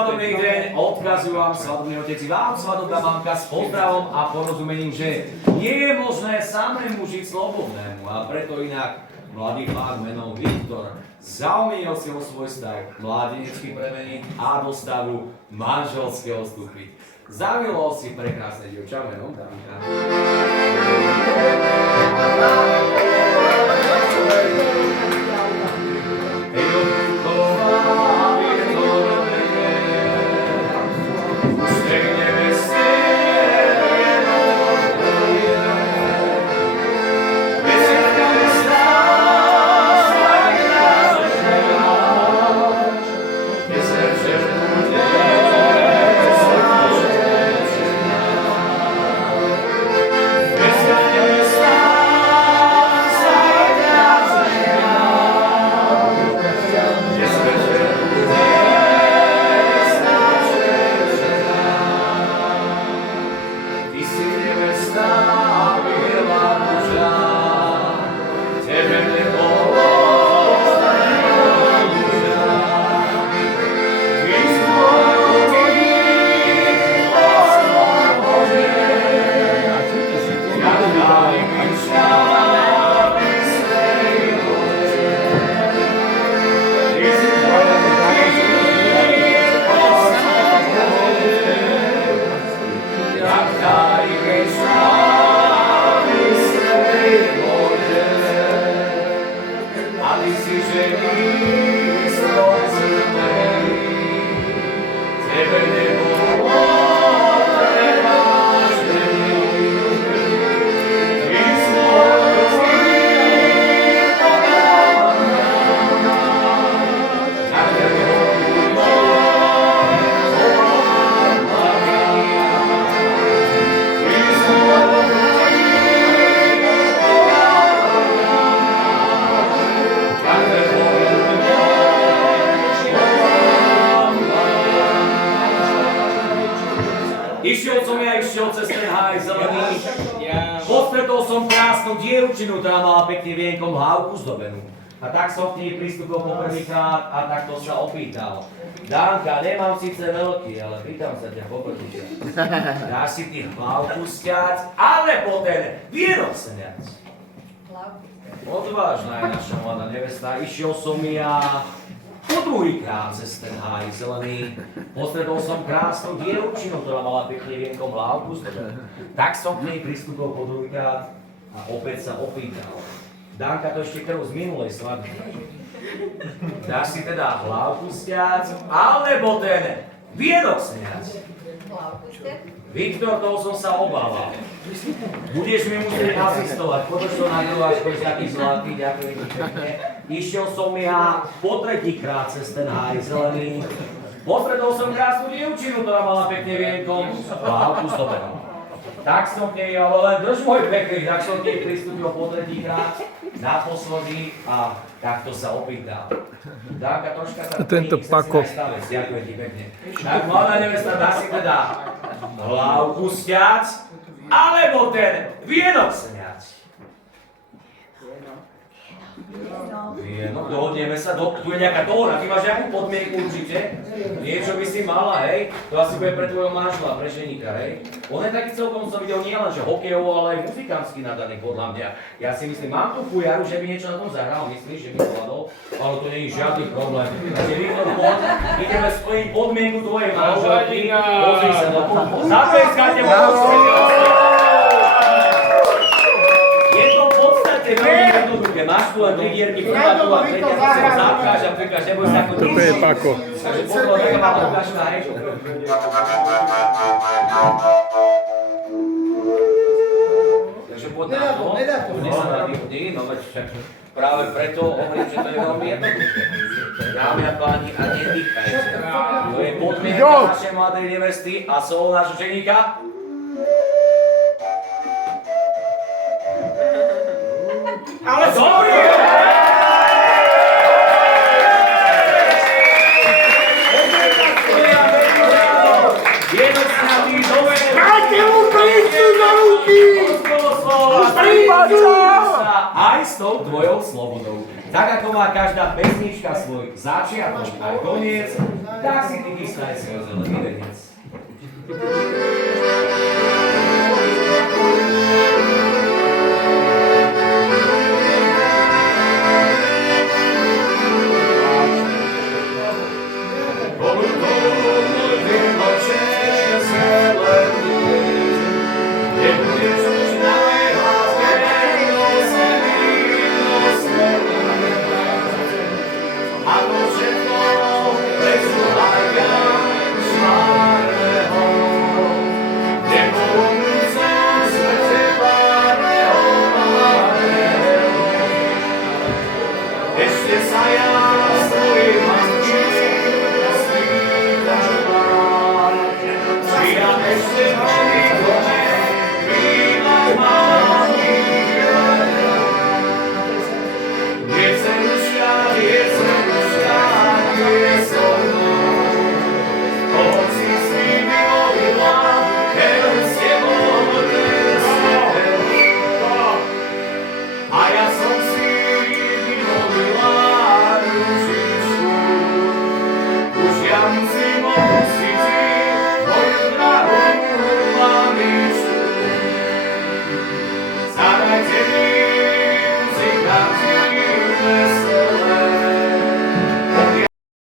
svadobný deň odkazujú vám svadobný otec i vám, svadobná mamka s pozdravom a porozumením, že nie je možné samému žiť slobodnému a preto inak mladý pár menom Viktor zaumienil si o svoj stav mládenecký premeniť a do stavu manželského vstúpiť. Zamiloval si prekrásne dievča menom Danka. Išiel cez ten háj zelený. Postretol som krásnu dievčinu, ktorá mala pekne vienkom hlavku zdobenú. A tak som k nej pristúpil poprvýkrát a takto sa opýtal. Danka, nemám síce veľký, ale pýtam sa ťa poprvýkrát. Dáš si ty hlavku sťať, alebo ten vienok sňať? Odvážna je naša mladá nevesta. Išiel som ja po druhýkrát cez ten háj zelený. Postretol som krásnu dievčinu, ktorá mala pekne vienkom hlavku zdobenú. Tak som k nej pristúpil po druhýkrát a opäť sa opýtal. Danka, to ešte krv z minulej svadby. Dáš si teda hlavku sťať, alebo ten vienok sňať? Viktor, toho som sa obával. Budeš mi musieť asistovať, poďš to nagrovať, poď taký zlatý, ďakujem ti pekne. Išiel som ja po tretíkrát cez ten háj zelený. Postretol som krásnu dievčinu, ktorá mala pekne vienkom hlavku zdobenú. Tak som k nej, ale len drž môj pekný, tak som k nej pristúpil po tretíkrát, naposledy a takto sa opýtal. Danka, troška sa tento Pako. Ďakujem ti pekne. Tak mladá nevesta, dá si teda hlavku sťať, alebo ten vienok sňať? Vienok, dohodneme sa, tu je nejaká dohoda, ty máš nejakú podmienku určite? Niečo by si mala, hej? To asi bude pre tvojho manžela, pre ženíka, hej? On je taký celkom, som videl nielen, že hokejovo, ale aj muzikánsky nadaný, podľa mňa. Ja si myslím, mám tu fujaru, že by niečo na tom zahral, myslíš, že by zvládol? Ale to nie je žiadny problém. Takže Viktor, poď, ideme splniť podmienku tvojej manželky. Pozri sa do toho. Zatleskajte mu! Je to v podstate veľmi jednoduché. Máš tu len 3 dierky, prvá, druhá, tretia, to sa zatkáš a prekáš, neboj sa ako To je Pako. Takže podľa mňa má to ukáž na hej. Takže poď na to. Poď sa na tých dní, no veď však práve preto hovorím, že to je veľmi jednoduché. Dámy a páni, a nedýchajte. To je podmienka našej mladej nevesty a sol nášho ženíka. Ale dobrý! Vienok sňatý do vene. Dajte mu prísť do ruky! Aj s tou tvojou slobodou. Tak ako má každá pesnička svoj začiatok a koniec, tak si ty chystaj svoj zelený venec. Ešte